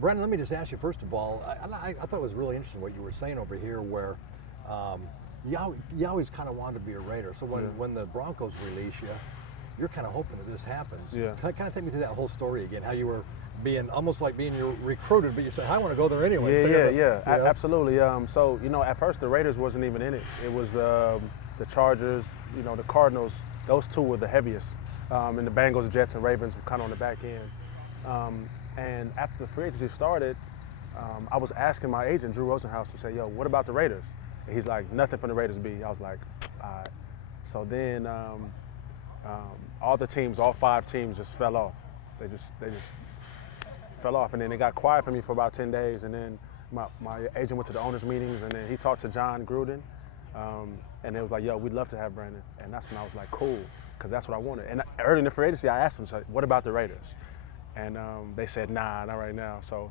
Brandon, let me just ask you, first of all, I thought it was really interesting what you were saying over here where you always kind of wanted to be a Raider. So when the Broncos release you, you're kind of hoping that this happens. Yeah. Kind of take me through that whole story again, how you were being almost like being recruited, but you said, I want to go there anyway. Yeah, absolutely. So, at first the Raiders wasn't even in it. It was the Chargers, the Cardinals. Those two were the heaviest. And the Bengals, Jets, and Ravens were kind of on the back end. And after the free agency started, I was asking my agent, Drew Rosenhaus, to say, yo, what about the Raiders? And he's like, nothing from the Raiders, B. I was like, all right. So then all the teams, all 5 teams just fell off. They just fell off. And then it got quiet for me for about 10 days. And then my agent went to the owners' meetings, and then he talked to John Gruden. And it was like, yo, we'd love to have Brandon. And that's when I was like, cool, because that's what I wanted. And early in the free agency, I asked them, so, what about the Raiders? And they said, nah, not right now. So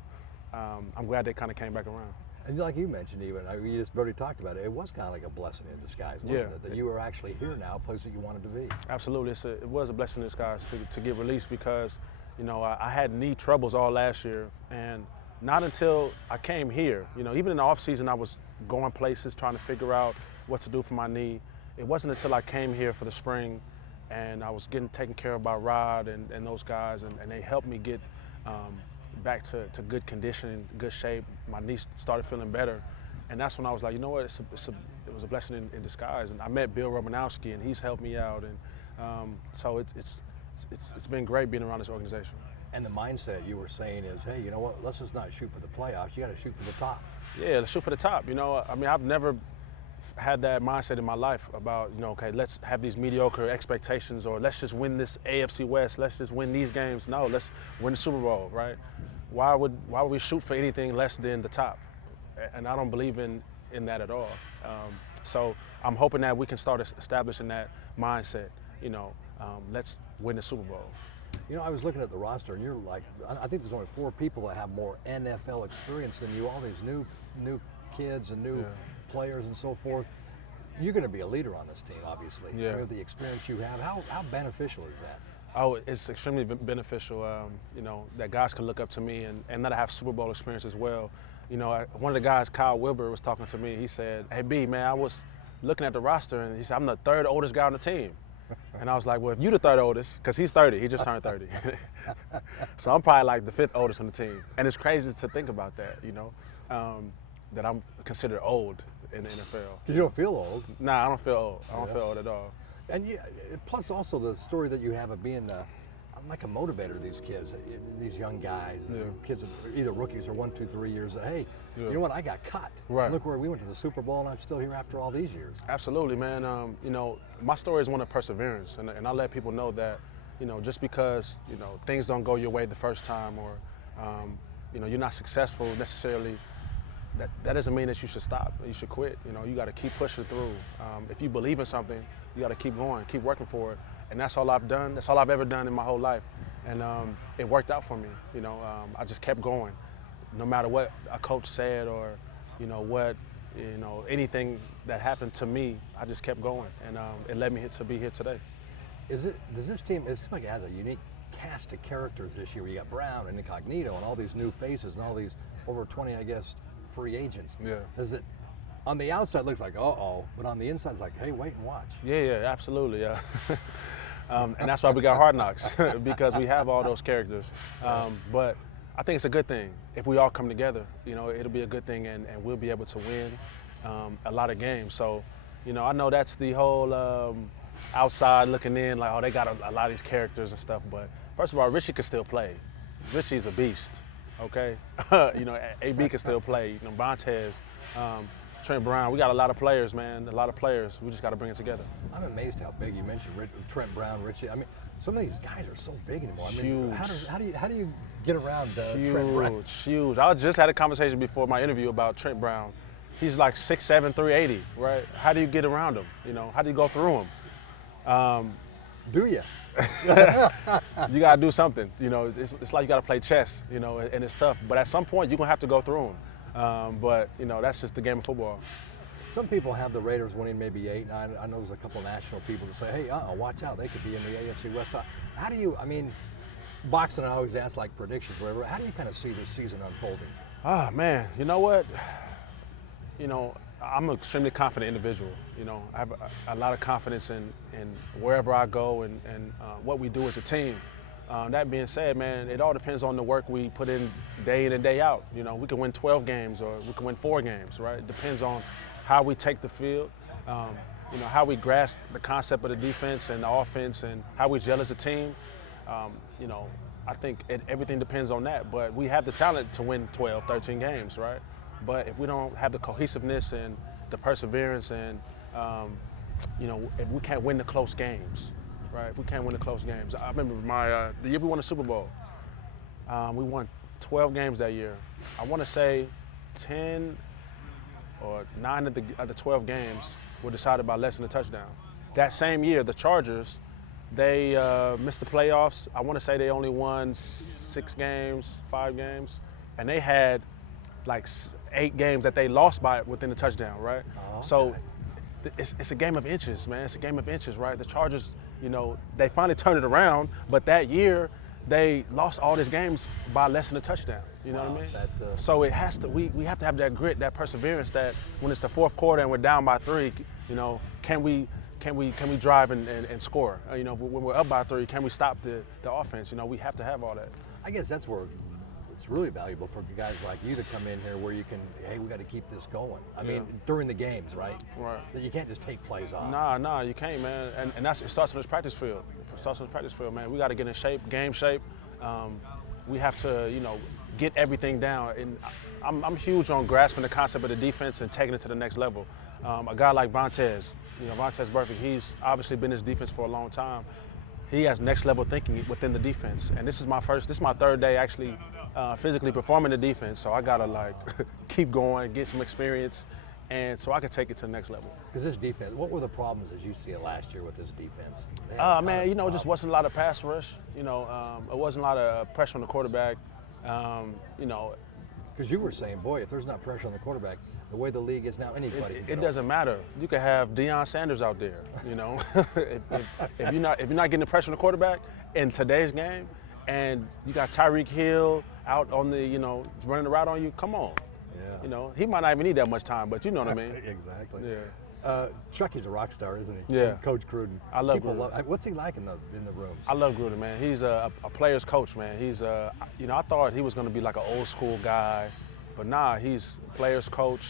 I'm glad they kind of came back around. And like you mentioned, even you just already talked about it. It was kind of like a blessing in disguise, wasn't it? That you were actually here now, a place that you wanted to be. Absolutely, it was a blessing in disguise to get released because, I had knee troubles all last year, and not until I came here. Even in the off season, I was going places trying to figure out what to do for my knee. It wasn't until I came here for the spring, and I was getting taken care of by Rod and those guys, and they helped me get back to good condition, good shape. My knee started feeling better, and that's when I was like, you know what, it was a blessing in disguise. And I met Bill Romanowski, and he's helped me out, and so it's been great being around this organization. And the mindset you were saying is, hey, you know what, let's just not shoot for the playoffs, you got to shoot for the top. Yeah, let's shoot for the top. I've never had that mindset in my life about, okay, let's have these mediocre expectations, or let's just win this AFC West, let's just win these games. No, let's win the Super Bowl, right? Why would we shoot for anything less than the top? And I don't believe in that at all. So I'm hoping that we can start establishing that mindset. Let's win the Super Bowl. I was looking at the roster, and you're like, I think there's only 4 people that have more NFL experience than you. All these new kids and new players and so forth. You're going to be a leader on this team, obviously. Yeah. The experience you have. How beneficial is that? Oh, it's extremely beneficial. That guys can look up to me, and that I have Super Bowl experience as well. One of the guys, Kyle Wilbur, was talking to me. He said, "Hey B, man, I was looking at the roster, and he said I'm the 3rd oldest guy on the team." And I was like, well, if you're the 3rd oldest, because he's 30, he just turned 30. So I'm probably like the 5th oldest on the team. And it's crazy to think about that, that I'm considered old in the NFL. You don't feel old? Nah, I don't feel old. I don't feel old at all. And plus also the story that you have of being like a motivator of these kids, these young guys, kids, either rookies or 1, 2, 3 years. Hey, you know what? I got cut. Right. Look where we went to the Super Bowl, and I'm still here after all these years. Absolutely, man. My story is one of perseverance, and I let people know that, just because things don't go your way the first time, or you're not successful necessarily, that doesn't mean that you should stop. You should quit. You got to keep pushing through. If you believe in something, you got to keep going, keep working for it. And that's all I've done. That's all I've ever done in my whole life. And it worked out for me. I just kept going. No matter what a coach said, or, anything that happened to me, I just kept going. And it led me to be here today. Does this team, it seems like it has a unique cast of characters this year. You got Brown and Incognito and all these new faces and all these over 20, I guess, free agents. Yeah. Does it, on the outside, looks like, uh-oh, but on the inside, it's like, hey, wait and watch. Yeah, absolutely, yeah. And that's why we got Hard Knocks, because we have all those characters. But I think it's a good thing. If we all come together, it'll be a good thing, and we'll be able to win a lot of games. So, I know that's the whole outside looking in, like, oh, they got a lot of these characters and stuff. But first of all, Richie can still play. Richie's a beast, okay? AB can still play. Montez, Trent Brown. We got a lot of players, man. A lot of players. We just got to bring it together. I'm amazed how big you mentioned Trent Brown, Richie. I mean, some of these guys are so big anymore. I mean, huge. How do you get around Trent Brown? Huge. I just had a conversation before my interview about Trent Brown. He's like 6'7", 380, right? How do you get around him? How do you go through him? Do you? You gotta do something. It's like you gotta play chess. And it's tough. But at some point, you're gonna have to go through him. But that's just the game of football. Some people have the Raiders winning maybe 8, 9. I know there's a couple of national people that say, hey, watch out, they could be in the AFC West. How do you, Boxing, I always ask like predictions, whatever. How do you kind of see this season unfolding? Ah, man, you know what? You know, I'm an extremely confident individual. You know, I have a lot of confidence in wherever I go and what we do as a team. That being said, man, it all depends on the work we put in and day out. You know, we can win 12 games or we can win 4 games, right? It depends on how we take the field, you know, how we grasp the concept of the defense and the offense and how we gel as a team. You know, I think everything depends on that. But we have the talent to win 12, 13 games, right? But if we don't have the cohesiveness and the perseverance and, you know, if we can't win the close games, right? If we can't win the close games. I remember the year we won the Super Bowl, we won 12 games that year. I want to say 10 or 9 of the 12 games were decided by less than a touchdown. That same year, the Chargers, they missed the playoffs. I want to say they only won 6 games, 5 games, and they had like 8 games that they lost by within a touchdown, right? Oh, okay. So it's a game of inches, man. It's a game of inches, right? The Chargers, you know, they finally turned it around, but that year they lost all these games by less than a touchdown. You know what I mean? So it has to. We have to have that grit, that perseverance. That when it's the fourth quarter and we're down by 3, you know, can we drive and score? You know, when we're up by 3, can we stop the offense? You know, we have to have all that. I guess that's where it's really valuable for guys like you to come in here where you can, hey, we got to keep this going. I mean, during the games, right? Right. That you can't just take plays off. Nah, you can't, man. And it starts on this practice field. It starts on this practice field, man. We got to get in shape, game shape. We have to, you know, get everything down. And I'm huge on grasping the concept of the defense and taking it to the next level. A guy like Vontaze, you know, Vontaze Burfict, he's obviously been in this defense for a long time. He has next level thinking within the defense. And this is my 3rd day actually physically performing the defense. So I gotta like keep going, get some experience, and so I can take it to the next level. Because this defense, what were the problems as you see it last year with this defense? Man, you know, just wasn't a lot of pass rush. You know, it wasn't a lot of pressure on the quarterback. You know, because you were saying, boy, if there's not pressure on the quarterback, the way the league is now, anybody. It doesn't matter. You could have Deion Sanders out there. You know, if you're not getting the pressure on the quarterback in today's game, and you got Tyreek Hill out on the, you know, running the route on you, come on. Yeah. You know, he might not even need that much time, but you know what I mean. Exactly. Yeah. Chucky's a rock star, isn't he? Yeah. Coach Gruden. I love Gruden. What's he like in the rooms? I love Gruden, man. He's a player's coach, man. He's you know, I thought he was going to be like an old school guy, but nah, he's a player's coach.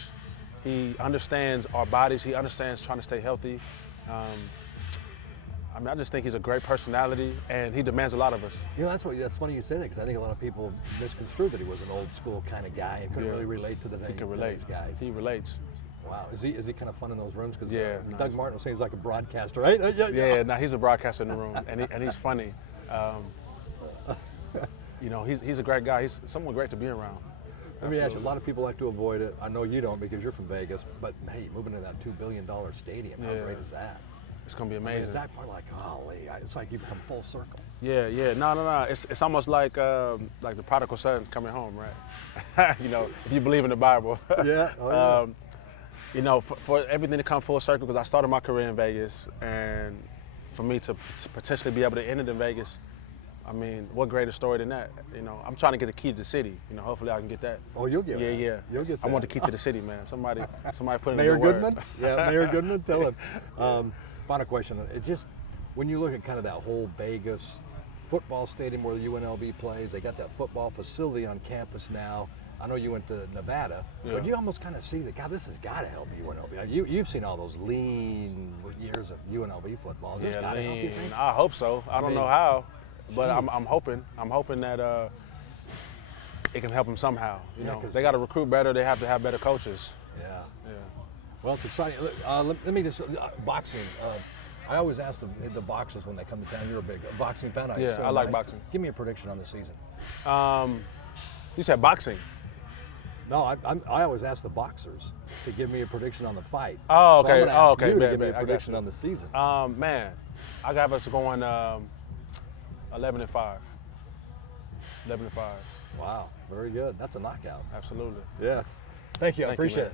He understands our bodies. He understands trying to stay healthy. I mean, I just think he's a great personality, and he demands a lot of us. You know, that's funny you say that, because I think a lot of people misconstrued that he was an old school kind of guy and couldn't really relate to today's guys. He relates. Wow, is he kind of fun in those rooms? Because Doug he's Martin was saying he's like a broadcaster, right? He's a broadcaster in the room, and he's funny. You know, he's a great guy. He's someone great to be around. Let me ask you, a lot of people like to avoid it. I know you don't because you're from Vegas, but hey, moving to that $2 billion stadium, how great is that? It's gonna be amazing. I mean, is that part like, golly, it's like you become full circle? Yeah. No. It's almost like the prodigal son coming home, right? You know, if you believe in the Bible. Yeah. Oh, yeah. You know, for everything to come full circle, because I started my career in Vegas, and for me to potentially be able to end it in Vegas, I mean, what greater story than that? You know, I'm trying to get the key to the city. You know, hopefully I can get that. Oh, you'll get it. Yeah. You'll get that. I want the key to the city, man. Somebody put in Mayor a good Goodman? word. Yeah, Mayor Goodman, tell him. Final question. It just, when you look at kind of that whole Vegas football stadium where the UNLV plays, they got that football facility on campus now. I know you went to Nevada, but you almost kind of see that, God, this has got to help UNLV. You've seen all those lean years of UNLV football. Has this got to help, you think? I hope so. I don't know how, but I'm hoping. I'm hoping that it can help them somehow. You know, they got to recruit better. They have to have better coaches. Yeah. Well, it's exciting. Let me just boxing. I always ask the boxers when they come to town. You're a big boxing fan. I like boxing. Give me a prediction on the season. You said boxing. No, I always ask the boxers to give me a prediction on the fight. Oh, okay. So I'm okay. You to give me a prediction on the season. Man, I got us going 11-5. 11-5. Wow, very good. That's a knockout. Absolutely. Yes. Thank you. I appreciate it.